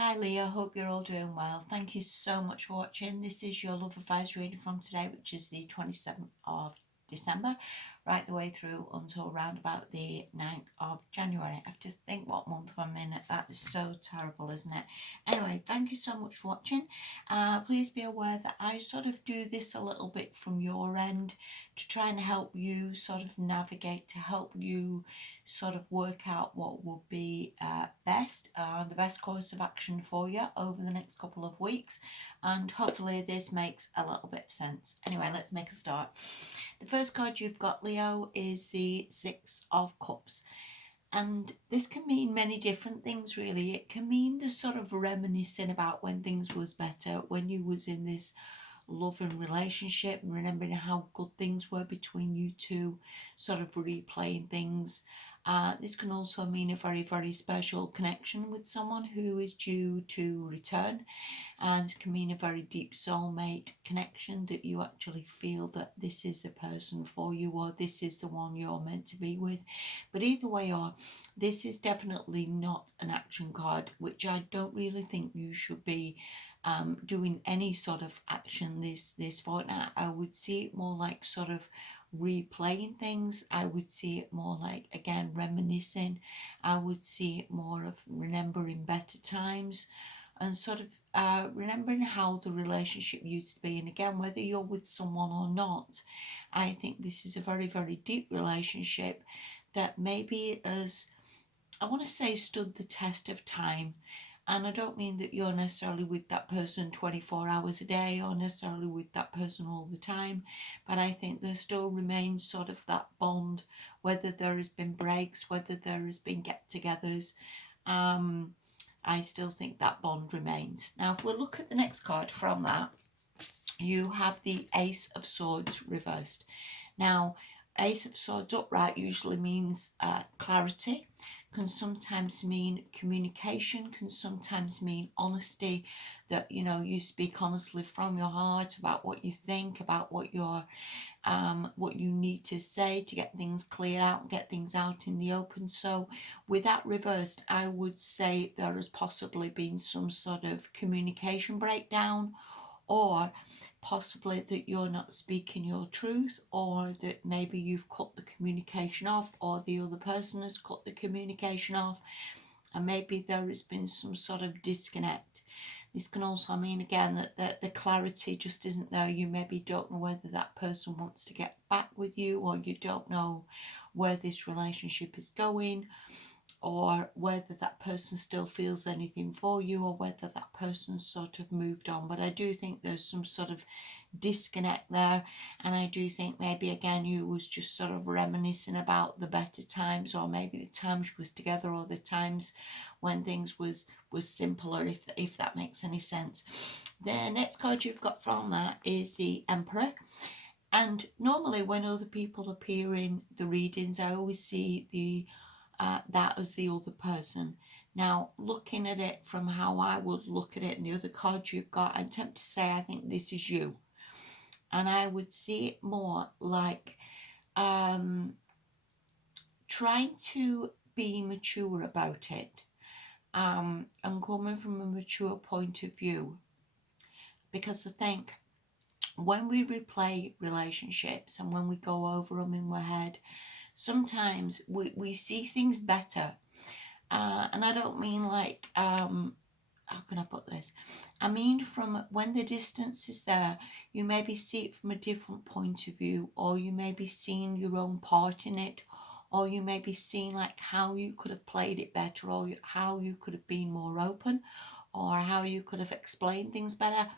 Hi Leah, hope you're all doing well. Thank you so much for watching. This is your love advice reading from today, which is the 27th of December, right the way through until around about the 9th of January. I have to think what month I'm in. That is so terrible, isn't it? Anyway, thank you so much for watching. Please be aware that I sort of do this a little bit from your end to try and help you sort of navigate, to help you sort of work out what would be the best course of action for you over the next couple of weeks, and hopefully this makes a little bit of sense. Anyway, let's make a start. The first card you've got, Leo, is the Six of Cups. And this can mean many different things, really. It can mean the sort of reminiscing about when things was better, when you was in this love and relationship, and remembering how good things were between you two, sort of replaying things. This can also mean a very, very special connection with someone who is due to return, and can mean a very deep soulmate connection, that you actually feel that this is the person for you, or this is the one you're meant to be with. But either way, this is definitely not an action card, which I don't really think you should be doing any sort of action this fortnight. I would see it more like sort of replaying things. I would see it more like, again, reminiscing. I would see it more of remembering better times, and sort of remembering how the relationship used to be. And again, whether you're with someone or not, I think this is a very, very deep relationship that maybe has, I want to say, stood the test of time. And I don't mean that you're necessarily with that person 24 hours a day or necessarily with that person all the time, but I think there still remains sort of that bond, whether there has been breaks, whether there has been get-togethers. I still think that bond remains. Now, if we look at the next card from that, you have the Ace of Swords reversed. Now, Ace of Swords upright usually means clarity, can sometimes mean communication, can sometimes mean honesty, that you speak honestly from your heart about what you think, about what you need to say to get things cleared out and get things out in the open. So with that reversed, I would say there has possibly been some sort of communication breakdown, or possibly that you're not speaking your truth, or that maybe you've cut the communication off, or the other person has cut the communication off, and maybe there has been some sort of disconnect. This can also mean, again, that the clarity just isn't there. You maybe don't know whether that person wants to get back with you, or you don't know where this relationship is going, or whether that person still feels anything for you, or whether that person's sort of moved on. But I do think there's some sort of disconnect there, and I do think maybe, again, you was just sort of reminiscing about the better times, or maybe the times you was together, or the times when things was simpler, if that makes any sense. The next card you've got from that is the Emperor. And normally when other people appear in the readings, I always see that as the other person. Now, looking at it from how I would look at it and the other cards you've got, I'm tempted to say I think this is you. And I would see it more like trying to be mature about it, and coming from a mature point of view. Because I think when we replay relationships and when we go over them in our head, sometimes we see things better. And I don't mean like, how can I put this? I mean, from when the distance is there, you maybe see it from a different point of view, or you may be seeing your own part in it, or you may be seeing like how you could have played it better, or how you could have been more open, or how you could have explained things better.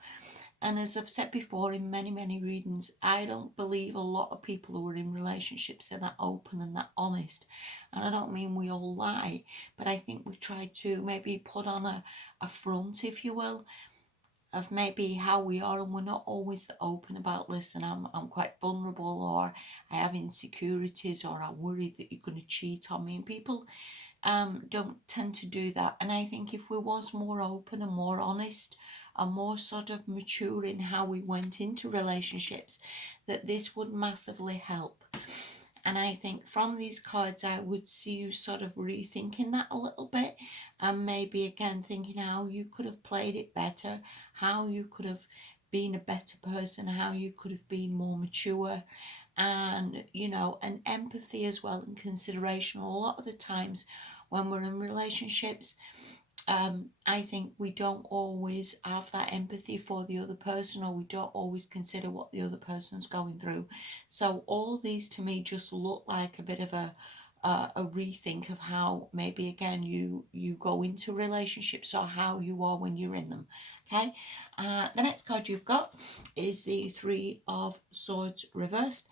And as I've said before in many, many readings, I don't believe a lot of people who are in relationships are that open and that honest. And I don't mean we all lie, but I think we try to maybe put on a front, if you will, of maybe how we are, and we're not always that open about, listen, I'm quite vulnerable, or I have insecurities, or I worry that you're going to cheat on me. And people don't tend to do that. And I think if we was more open and more honest and more sort of mature in how we went into relationships, that this would massively help. And I think from these cards, I would see you sort of rethinking that a little bit, and maybe again thinking how you could have played it better, how you could have been a better person, how you could have been more mature, and and empathy as well, and consideration. A lot of the times when we're in relationships, I think we don't always have that empathy for the other person, or we don't always consider what the other person's going through. So all these to me just look like a bit of a rethink of how maybe again you go into relationships, or how you are when you're in them. Okay, the next card you've got is the Three of Swords reversed.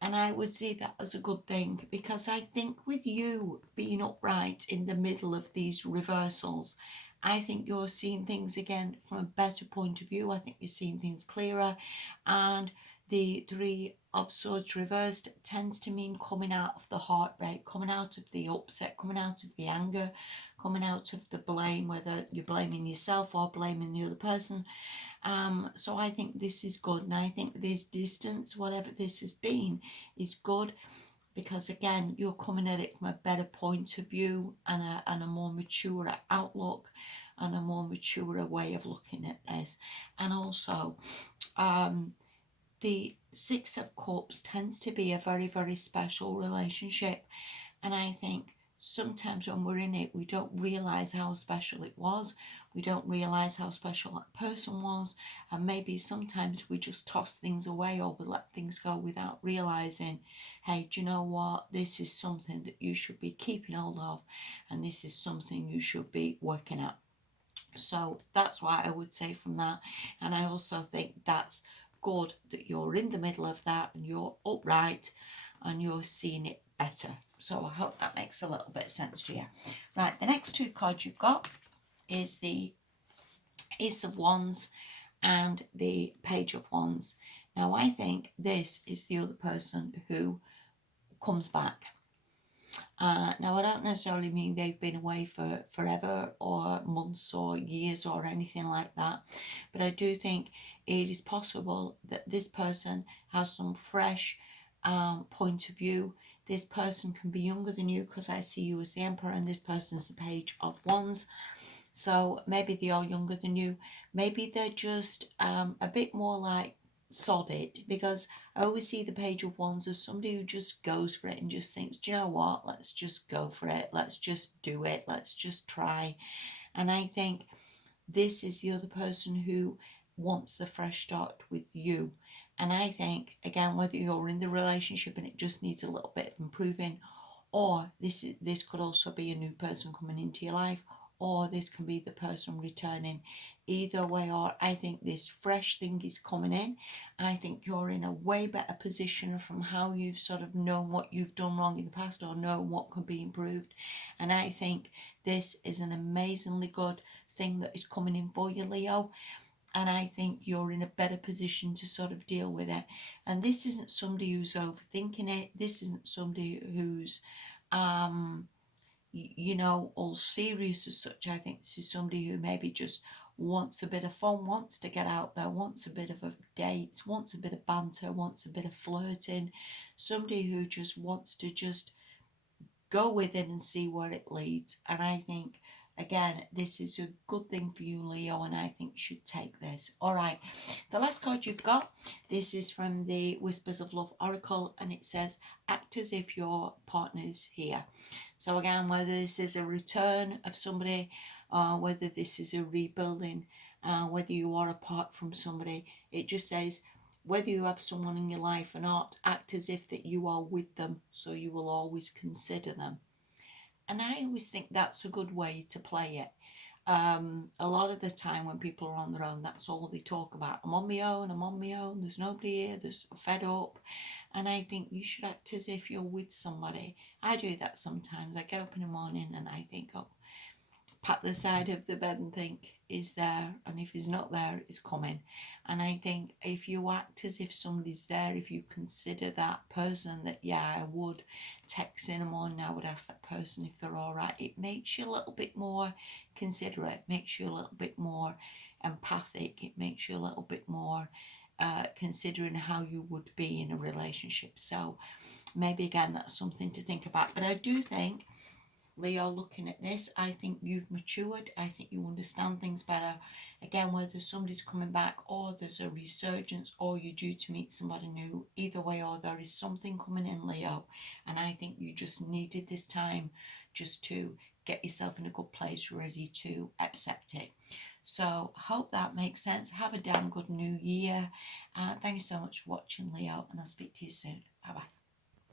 And I would see that as a good thing, because I think with you being upright in the middle of these reversals, I think you're seeing things again from a better point of view. I think you're seeing things clearer. And the Three of Swords reversed tends to mean coming out of the heartbreak, coming out of the upset, coming out of the anger, coming out of the blame, whether you're blaming yourself or blaming the other person. So I think this is good, and I think this distance, whatever this has been, is good, because again you're coming at it from a better point of view, and a more mature outlook, and a more mature way of looking at this. And also, the Six of Cups tends to be a very, very special relationship, and I think sometimes when we're in it, we don't realise how special it was. We don't realise how special that person was. And maybe sometimes we just toss things away, or we let things go without realising, hey, do you know what? This is something that you should be keeping hold of. And this is something you should be working at. So that's what I would say from that. And I also think that's good that you're in the middle of that, and you're upright, and you're seeing it better. So I hope that makes a little bit of sense to you. Right, the next two cards you've got is the Ace of Wands and the Page of Wands. Now I think this is the other person who comes back. Now I don't necessarily mean they've been away for forever, or months or years or anything like that, but I do think it is possible that this person has some fresh point of view. This person can be younger than you, because I see you as the Emperor, and this person is the Page of Wands. So maybe they are younger than you. Maybe they're just a bit more like sod it, because I always see the Page of Wands as somebody who just goes for it and just thinks, do you know what, let's just go for it, let's just do it, let's just try. And I think this is the other person who wants the fresh start with you. And I think, again, whether you're in the relationship and it just needs a little bit of improving, or this could also be a new person coming into your life, or this can be the person returning. Either way, or I think this fresh thing is coming in, and I think you're in a way better position from how you've sort of known what you've done wrong in the past, or know what could be improved. And I think this is an amazingly good thing that is coming in for you, Leo. And I think you're in a better position to sort of deal with it. And this isn't somebody who's overthinking it. This isn't somebody who's all serious as such. I think this is somebody who maybe just wants a bit of fun, wants to get out there, wants a bit of a date, wants a bit of banter, wants a bit of flirting. Somebody who just wants to just go with it and see where it leads. And I think, again, this is a good thing for you, Leo, and I think you should take this. All right, the last card you've got, this is from the Whispers of Love Oracle, and it says, act as if your partner is here. So again, whether this is a return of somebody, whether this is a rebuilding, whether you are apart from somebody, it just says, whether you have someone in your life or not, act as if that you are with them, so you will always consider them. And I always think that's a good way to play it. A lot of the time when people are on their own, that's all they talk about. I'm on my own, there's nobody here, there's fed up. And I think you should act as if you're with somebody. I do that sometimes. I get up in the morning and I think, oh, pat the side of the bed and think, is there? And if he's not there, he's coming. And I think if you act as if somebody's there, if you consider that person, that yeah, I would text in the morning, I would ask that person if they're all right, it makes you a little bit more considerate, makes you a little bit more empathic, it makes you a little bit more considering how you would be in a relationship. So maybe again, that's something to think about. But I do think, Leo, looking at this, I think you've matured. I think you understand things better. Again, whether somebody's coming back or there's a resurgence or you're due to meet somebody new, either way, or there is something coming in, Leo. And I think you just needed this time just to get yourself in a good place, ready to accept it. So hope that makes sense. Have a damn good new year. Thank you so much for watching, Leo, and I'll speak to you soon. Bye bye.